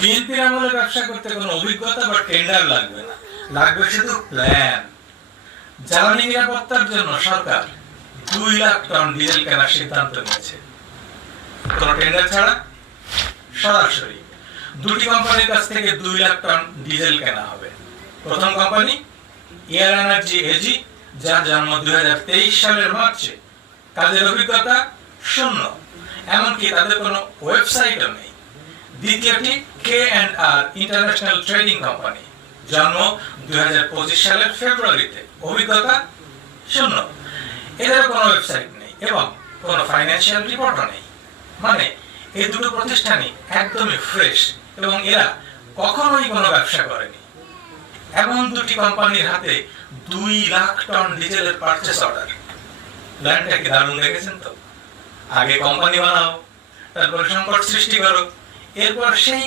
বিএনপির আমলে ব্যবসা করতে কোনো অভিজ্ঞতা বা টেন্ডার লাগবে না, লাগবে শুধু প্ল্যান। জ্বালানি নিরাপত্তার জন্য সরকার 2 লাখ টন ডিজেল কেনার সিদ্ধান্ত নিয়েছে, কোনো টেন্ডার ছাড়া সরাসরি। দুটি কোম্পানির কাছ থেকে 2 লাখ টন ডিজেল কেনা হবে। প্রথম কোম্পানি এয়ার এনার্জি এজি, যার জন্ম 2023 সালের মার্চে, কাজের অভিজ্ঞতা শূন্য, এমনকি তাদের কোনো ওয়েবসাইটও নেই। দ্বিতীয়টি K&R ইন্টারন্যাশনাল ট্রেডিং কোম্পানি, জন্ম 2025 সালের ফেব্রুয়ারিতে, অভিজ্ঞতা শূন্য, এদের কোনো ওয়েবসাইট নেই এবং কোনো ফাইন্যান্সিয়াল রিপোর্টও নেই। মানে এই দুটো প্রতিষ্ঠানই একদমই ফ্রেশ এবং এরা কখনোই কোনো ব্যবসা করেনি। এমন দুটি কোম্পানির হাতে 2 লাখ টন ডিজেলের পারচেস অর্ডার। প্ল্যানটা কি দারুণ দেখেছেন তো? আগে কোম্পানি বানাও, তারপর সংকট সৃষ্টি করো, এরপর সেই